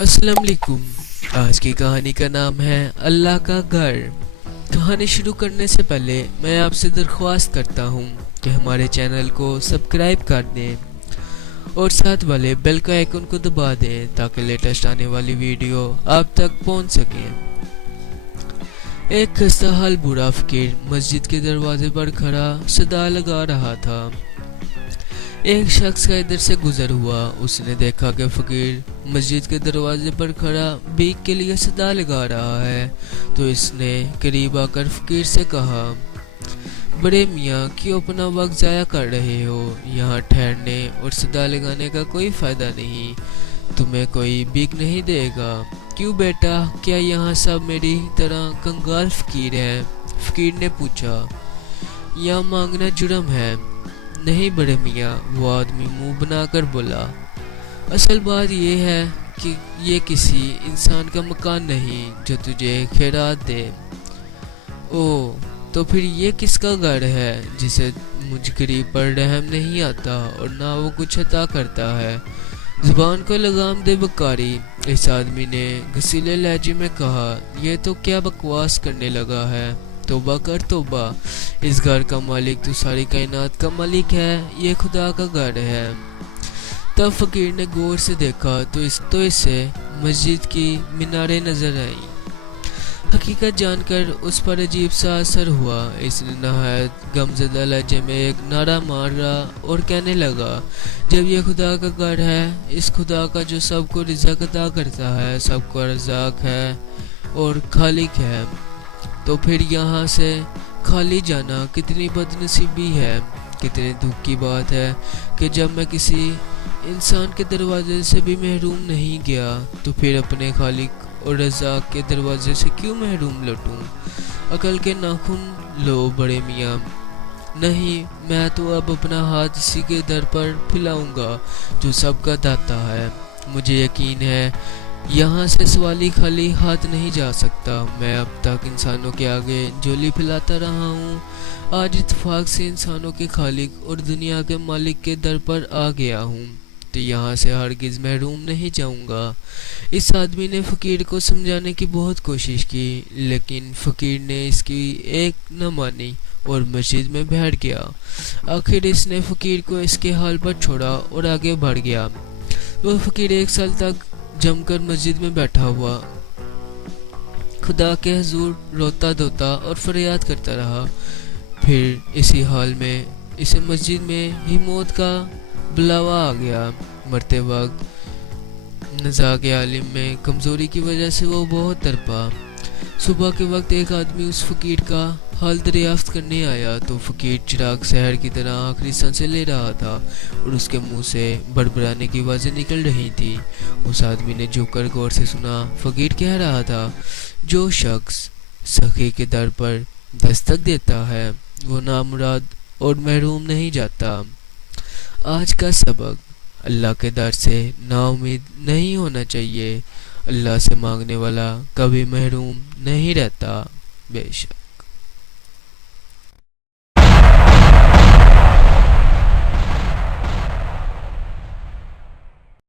अस्सलाम वालेकुम। आज की कहानी का नाम है अल्लाह का घर। कहानी शुरू करने से पहले मैं आपसे दरख्वास्त करता हूँ कि हमारे चैनल को सब्सक्राइब कर दें और साथ वाले बेल का आइकन को दबा दें ताकि लेटेस्ट आने वाली वीडियो आप तक पहुँच सके। एक खस्ता हाल बूढ़ा फकीर मस्जिद के दरवाजे पर खड़ा सदा लगा रहा था। एक शख्स का इधर से गुजर हुआ। उसने देखा कि फकीर मस्जिद के दरवाजे पर खड़ा भीख के लिए सदा लगा रहा है, तो इसने करीब आकर फकीर से कहा, बड़े मियाँ क्यों अपना वक्त ज़ाया कर रहे हो? यहाँ ठहरने और सदा लगाने का कोई फ़ायदा नहीं, तुम्हें कोई भीख नहीं देगा। क्यों बेटा, क्या यहाँ सब मेरी तरह कंगाल फकीर हैं? फकीर ने पूछा। यहाँ मांगना जुर्म है। नहीं बड़े मियाँ, वो आदमी मुंह बनाकर बोला, असल बात ये है कि ये किसी इंसान का मकान नहीं जो तुझे खैरात दे। ओ, तो फिर ये किसका घर है जिसे मुझ गरीब पर रहम नहीं आता और ना वो कुछ अता करता है? जुबान को लगाम दे बकारी, इस आदमी ने घसीले लहजे में कहा। ये तो क्या बकवास करने लगा है? तौबा कर तौबा, इस घर का मालिक तो सारी कायनात का मालिक है, ये खुदा का घर है। तब फकीर ने गौर से देखा तो इसे मस्जिद की मीनारें नजर आई। हकीकत जानकर उस पर अजीब सा असर हुआ। इसने नहायत गमज़दा लहजे में एक नारा मारा और कहने लगा, जब ये खुदा का घर है, इस खुदा का जो सबको रिज़्क़ अता करता है, सबको रज़ाक है और खालिक है, तो फिर यहाँ से खाली जाना कितनी बदनसीबी है। कितने दुख की बात है कि जब मैं किसी इंसान के दरवाजे से भी महरूम नहीं गया, तो फिर अपने खालिक और रज़ाक के दरवाजे से क्यों महरूम लौटूं? अकल के नाखून लो बड़े मियाँ। नहीं, मैं तो अब अपना हाथ इसी के दर पर फैलाऊंगा जो सबका दाता है। मुझे यकीन है यहाँ से सवाली खाली हाथ नहीं जा सकता। मैं अब तक इंसानों के आगे झोली फैलाता रहा हूँ, आज इत्तेफाक से इंसानों के खालिक और दुनिया के मालिक के दर पर आ गया हूँ, तो यहाँ से हरगिज़ महरूम नहीं जाऊँगा। इस आदमी ने फ़कीर को समझाने की बहुत कोशिश की, लेकिन फ़कीर ने इसकी एक न मानी और मस्जिद में बैठ गया। आखिर इसने फ़कीर को इसके हाल पर छोड़ा और आगे बढ़ गया। वो फ़कीर 1 साल तक जमकर मस्जिद में बैठा हुआ खुदा के हुजूर रोता धोता और फरियाद करता रहा। फिर इसी हाल में इसे मस्जिद में ही मौत का बुलावा आ गया। मरते वक्त नज़ाके आलिम में कमज़ोरी की वजह से वो बहुत तड़पा। सुबह के वक्त एक आदमी उस फ़कीर का हाल दरियाफ्त करने आया, तो फ़कीर चिराग शहर की तरह आखिरी सांसें ले रहा था और उसके मुंह से बड़बड़ाने की आवाज़ें निकल रही थी। उस आदमी ने झुककर गौर से सुना। फ़कीर कह रहा था, जो शख्स सखी के दर पर दस्तक देता है वो नामुराद और महरूम नहीं जाता। आज का सबक, अल्लाह के दर से नाउम्मीद नहीं होना चाहिए। अल्लाह से मांगने वाला कभी महरूम नहीं रहता। बेशक।